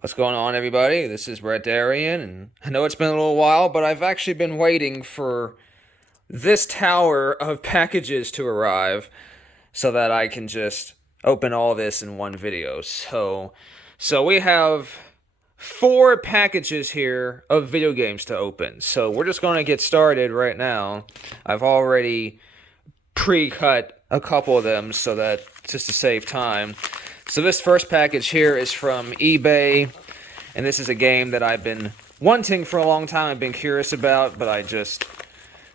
What's going on, everybody? This is Retro Dealio, and I know it's been a little while, but I've actually been waiting for this tower of packages to arrive so that I can just open all this in one video. So we have 4 packages here of video games to open. So we're just going to get started right now. I've already pre-cut a couple of them so that just to save time. So this first package here is from eBay, and this is a game that I've been wanting for a long time. I've been curious about, but I just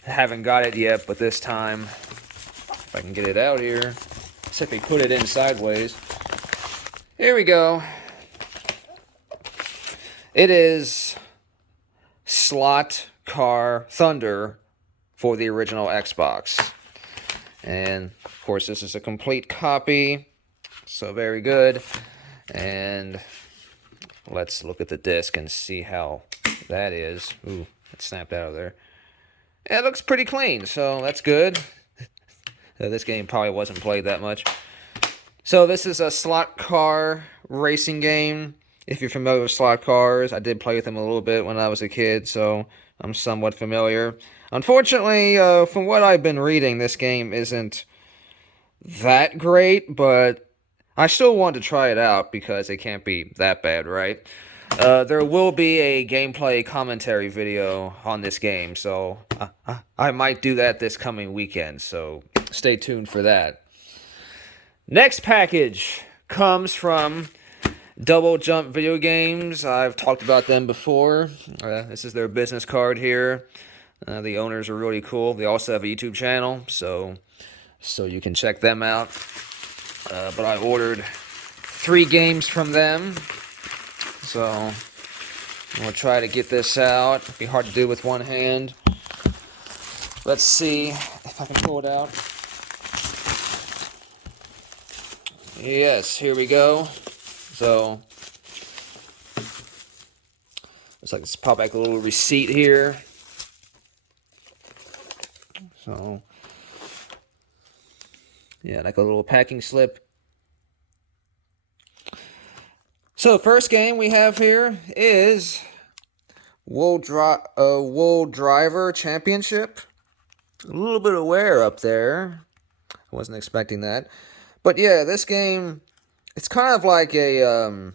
haven't got it yet. But this time, if I can get it out here, except we put it in sideways. Here we go. It is Slot Car Thunder for the original Xbox. And, of course, this is a complete copy. So very good. And let's look at the disc and see how that is. Ooh, it snapped out of there. Yeah, it looks pretty clean, so that's good. This game probably wasn't played that much. So this is a slot car racing game. If you're familiar with slot cars, I did play with them a little bit when I was a kid, so I'm somewhat familiar. Unfortunately, from what I've been reading, this game isn't that great, but I still want to try it out because it can't be that bad, right? There will be a gameplay commentary video on this game, so I might do that this coming weekend, so stay tuned for that. Next package comes from Double Jump Video Games. I've talked about them before. This is their business card here. The owners are really cool. They also have a YouTube channel, so you can check them out. But I ordered 3 games from them, so I'm going to try to get this out. It'll be hard to do with one hand. Let's see if I can pull it out. Yes, here we go. So, looks like it's pop back a little receipt here. So, yeah, like a little packing slip. So, first game we have here is World Driver Championship. A little bit of wear up there. I wasn't expecting that. But yeah, this game, it's kind of like a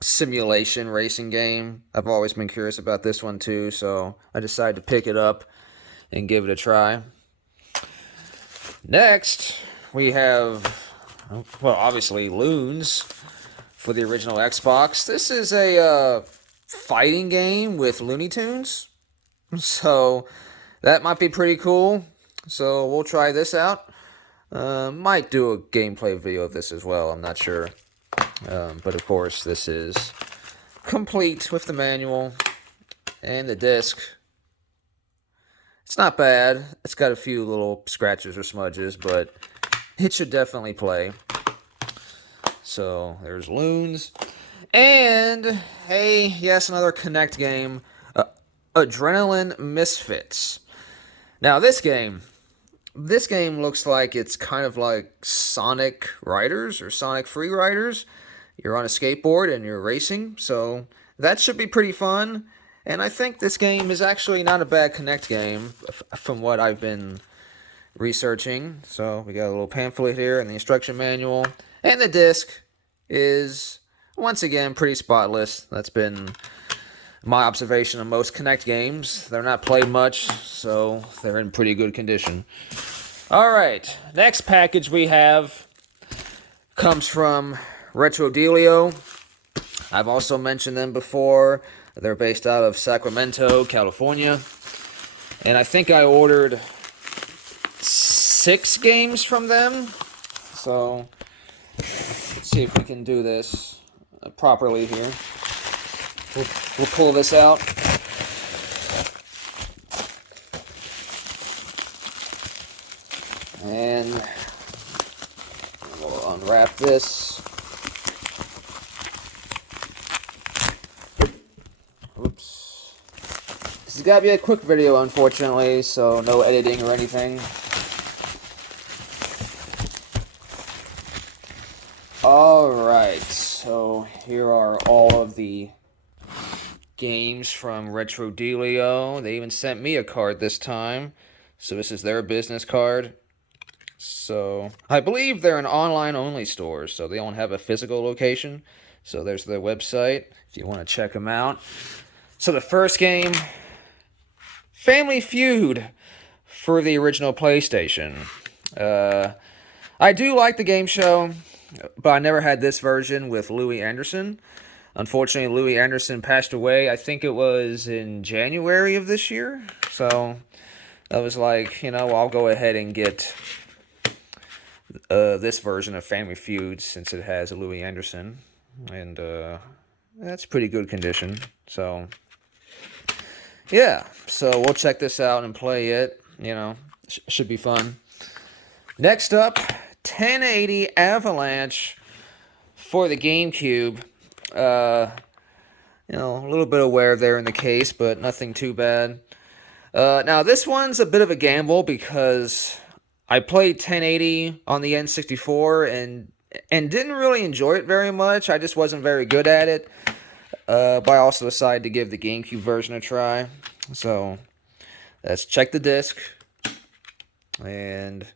simulation racing game. I've always been curious about this one too, so I decided to pick it up and give it a try. Next, we have, well, obviously, Loons for the original Xbox. This is a fighting game with Looney Tunes, so that might be pretty cool. So we'll try this out. Might do a gameplay video of this as well, I'm not sure. But of course, this is complete with the manual and the disc. It's not bad. It's got a few little scratches or smudges, but it should definitely play. So, there's Loons. And, hey, yes, another Kinect game. Adrenaline Misfits. Now, this game looks like it's kind of like Sonic Riders or Sonic Free Riders. You're on a skateboard and you're racing, so that should be pretty fun. And I think this game is actually not a bad Kinect game from what I've been researching. So we got a little pamphlet here and the instruction manual. And the disc is, once again, pretty spotless. That's been my observation of most Kinect games. They're not played much, so they're in pretty good condition. Alright, next package we have comes from Retro Dealio. I've also mentioned them before. They're based out of Sacramento, California. And I think I ordered 6 games from them. So, let's see if we can do this properly here. We'll pull this out. And we'll unwrap this. Oops. This has got to be a quick video, unfortunately, so no editing or anything. Alright. So here are all of the games from Retro Dealio. They even sent me a card this time. So this is their business card. So I believe they're an online-only store, so they don't have a physical location. So there's their website if you want to check them out. So the first game, Family Feud for the original PlayStation. I do like the game show, but I never had this version with Louie Anderson. Unfortunately, Louie Anderson passed away, I think it was in January of this year. So I was like, you know, I'll go ahead and get this version of Family Feud since it has a Louie Anderson. And that's pretty good condition. So, yeah. So we'll check this out and play it. You know, should be fun. Next up, 1080 Avalanche for the GameCube. You know, a little bit of wear there in the case, but nothing too bad. Now, this one's a bit of a gamble because I played 1080 on the N64 and didn't really enjoy it very much. I just wasn't very good at it. But I also decided to give the GameCube version a try. So, let's check the disc. And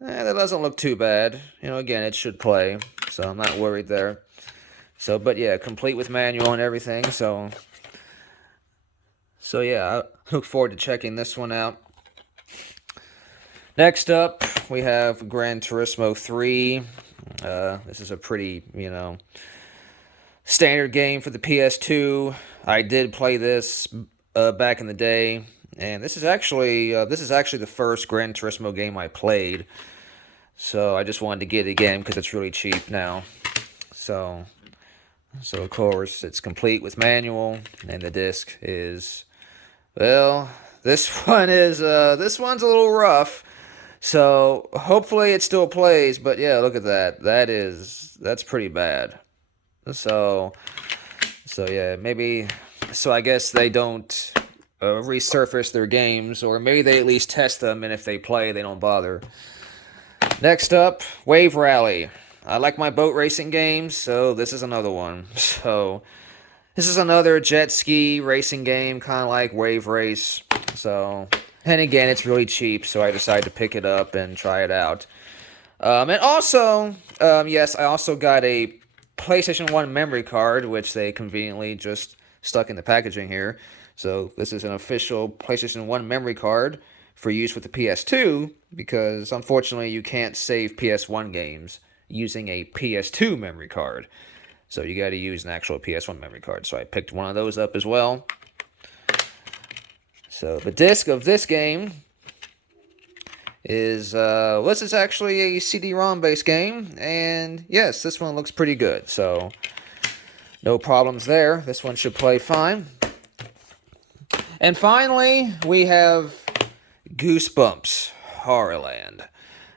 that doesn't look too bad. You know, again, it should play. So, I'm not worried there. So, but yeah, complete with manual and everything. So yeah, I look forward to checking this one out. Next up, we have Gran Turismo 3. This is a pretty, you know, standard game for the PS2. I did play this back in the day, and this is actually the first Gran Turismo game I played. So I just wanted to get it again because it's really cheap now. So of course it's complete with manual, and the disc is, well, this one's a little rough. So hopefully it still plays, but yeah, look at that. That's pretty bad. So yeah, maybe, so I guess they don't resurface their games, or maybe they at least test them, and if they play, they don't bother. Next up, Wave Rally. I like my boat racing games, so this is another one. So this is another jet ski racing game, kind of like Wave Race. So, and again, it's really cheap, so I decided to pick it up and try it out. And also, yes, I also got a PlayStation 1 memory card, which they conveniently just stuck in the packaging here. So this is an official PlayStation 1 memory card for use with the PS2, because unfortunately you can't save PS1 games using a PS2 memory card. So you got to use an actual PS1 memory card. So I picked one of those up as well. So the disc of this game is, this is actually a CD-ROM based game, and yes, this one looks pretty good. So no problems there. This one should play fine. And finally, we have Goosebumps Horrorland.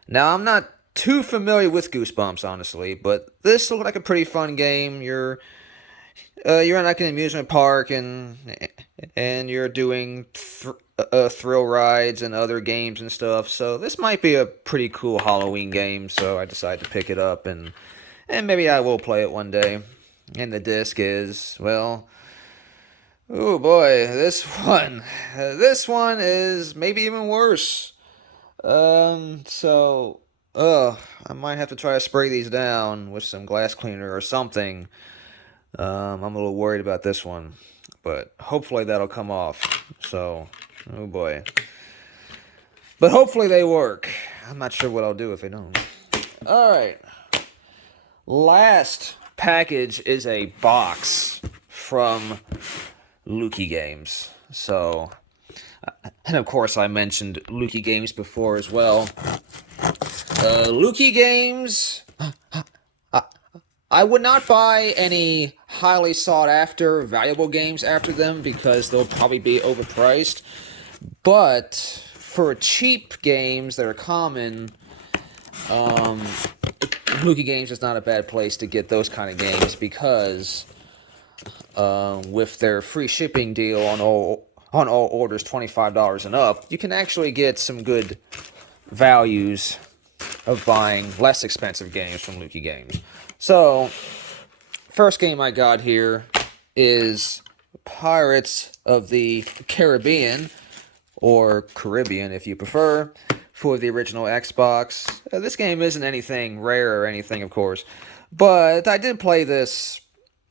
Now, I'm not too familiar with Goosebumps, honestly, but this looked like a pretty fun game. You're in like an amusement park, and you're doing thrill rides and other games and stuff. So this might be a pretty cool Halloween game. So I decided to pick it up, and maybe I will play it one day. And the disc is, well, oh boy, this one is maybe even worse. I might have to try to spray these down with some glass cleaner or something. I'm a little worried about this one, but hopefully that'll come off. So, oh boy. But hopefully they work. I'm not sure what I'll do if they don't. Alright. Last package is a box from Lukie Games. So, and of course I mentioned Lukie Games before as well. Lukie Games, I would not buy any highly sought after, valuable games after them because they'll probably be overpriced. But for cheap games that are common, Lukie Games is not a bad place to get those kind of games because with their free shipping deal on all orders $25 and up, you can actually get some good values of buying less expensive games from Lukie Games. So, first game I got here is Pirates of the Caribbean, or Caribbean if you prefer, for the original Xbox. This game isn't anything rare or anything, of course, but I did play this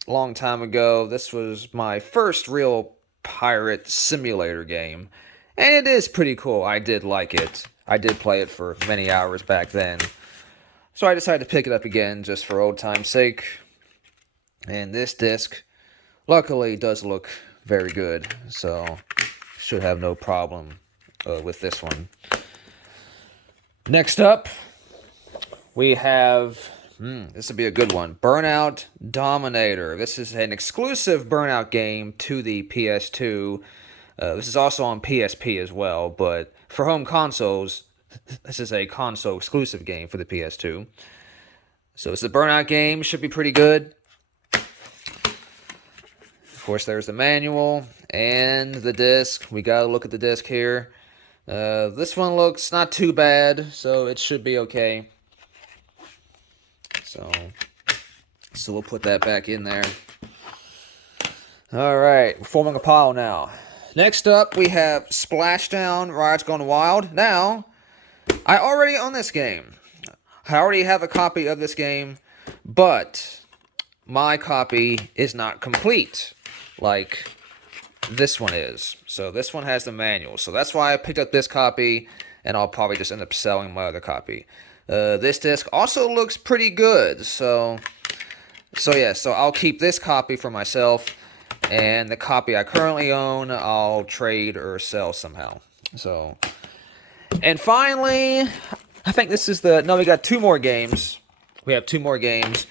a long time ago. This was my first real pirate simulator game, and it is pretty cool. I did like it. I did play it for many hours back then. So I decided to pick it up again just for old time's sake. And this disc, luckily, does look very good. So should have no problem with this one. Next up, we have, this would be a good one, Burnout Dominator. This is an exclusive Burnout game to the PS2. This is also on PSP as well, but for home consoles, this is a console exclusive game for the PS2. So it's a Burnout game, should be pretty good. Of course, there's the manual and the disc. We gotta look at the disc here. This one looks not too bad, so it should be okay. So we'll put that back in there. Alright, we're forming a pile now. Next up, we have Splashdown Rides Gone Wild. Now, I already own this game. I already have a copy of this game, but my copy is not complete like this one is. So this one has the manual. So that's why I picked up this copy, and I'll probably just end up selling my other copy. This disc also looks pretty good. So I'll keep this copy for myself, and the copy I currently own, I'll trade or sell somehow. So, and finally, I think this is no, we got two more games. We have two more games.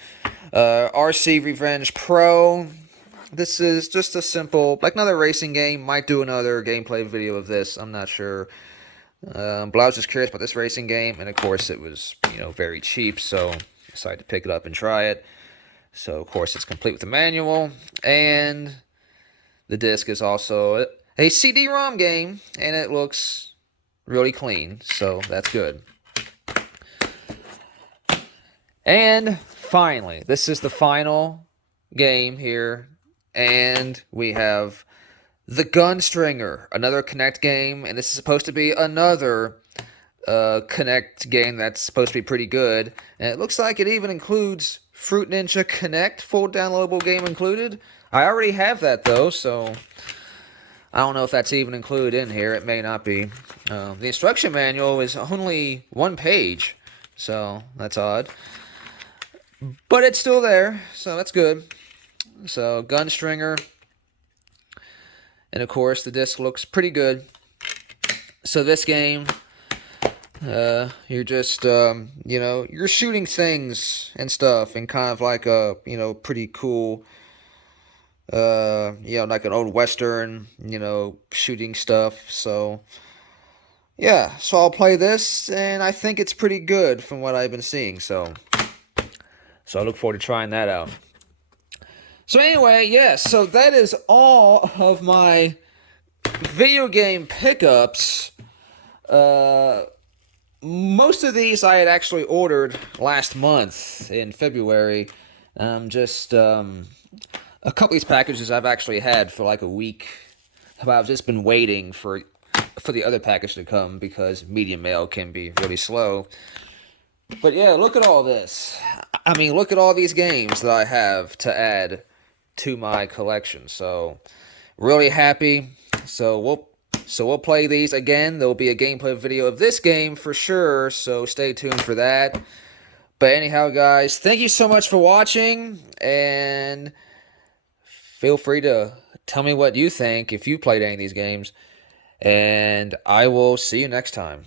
RC Revenge Pro. This is just a simple, like another racing game. Might do another gameplay video of this. I'm not sure. But I was just curious about this racing game, and of course it was, very cheap, so I decided to pick it up and try it. So of course it's complete with the manual, and the disc is also a CD-ROM game, and it looks really clean, so that's good. And finally, this is the final game here, and we have The Gunstringer, another Kinect game, and this is supposed to be another Kinect game that's supposed to be pretty good, and it looks like it even includes Fruit Ninja Kinect, full downloadable game included. I already have that though, so I don't know if that's even included in here. It may not be. The instruction manual is only one page, so that's odd. But it's still there, so that's good. So, Gunstringer. And of course, the disc looks pretty good. So this game, you're just, you're shooting things and stuff, and kind of like a, pretty cool, like an old Western, shooting stuff. So, yeah, so I'll play this, and I think it's pretty good from what I've been seeing, so I look forward to trying that out. So anyway, yes, so that is all of my video game pickups. Most of these I had actually ordered last month in February. Just a couple of these packages I've actually had for like a week. But I've just been waiting for the other package to come because medium mail can be really slow. But yeah, look at all this. I mean, look at all these games that I have to add to my collection. So, really happy. So we'll play these again. There'll be a gameplay video of this game for sure, so stay tuned for that. But anyhow, guys, thank you so much for watching, and feel free to tell me what you think if you played any of these games, and I will see you next time.